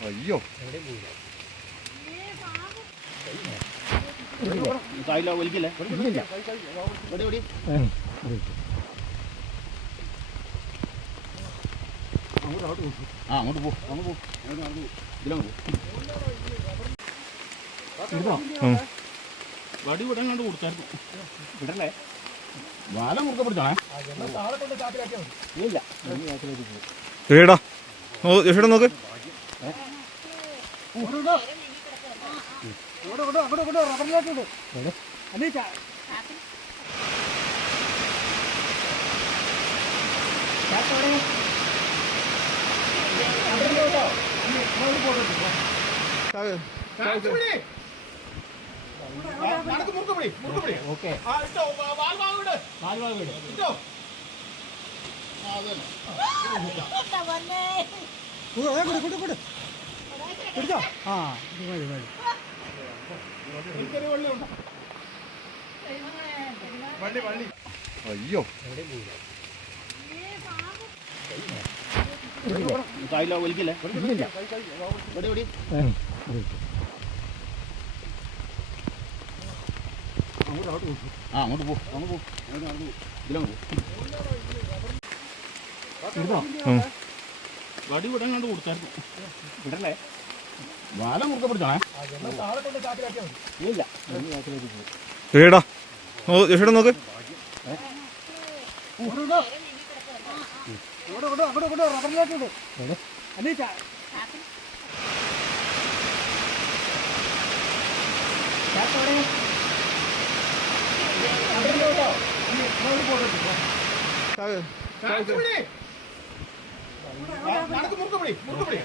അയ്യോ വലിക്കില്ലേ അങ്ങോട്ട് പോ ഇതിലങ്ങ് വടി വിടാൻ കണ്ട് കൊടുത്തായിരുന്നു വിടല്ലേ വാല മുറുക്കെ പിടിച്ചോണേ ഇല്ല ഏടാ ജോഷേട്ടാ നോക്ക് ഓക്കെ അയ്യോ വലിക്കില്ലേ അങ്ങോട്ട് പോ ഇതിലങ്ങ് വടി വിടാൻ കണ്ട് കൊടുത്തായിരുന്നു വിടല്ലേ വാല മുറുക്കെ പിടിച്ചോണേ ഇല്ല ഏടാ ജോഷേട്ടാ നോക്ക്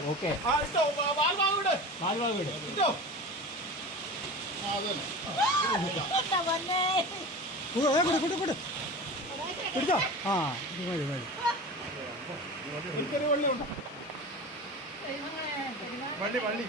ഓക്കെ വണ്ടി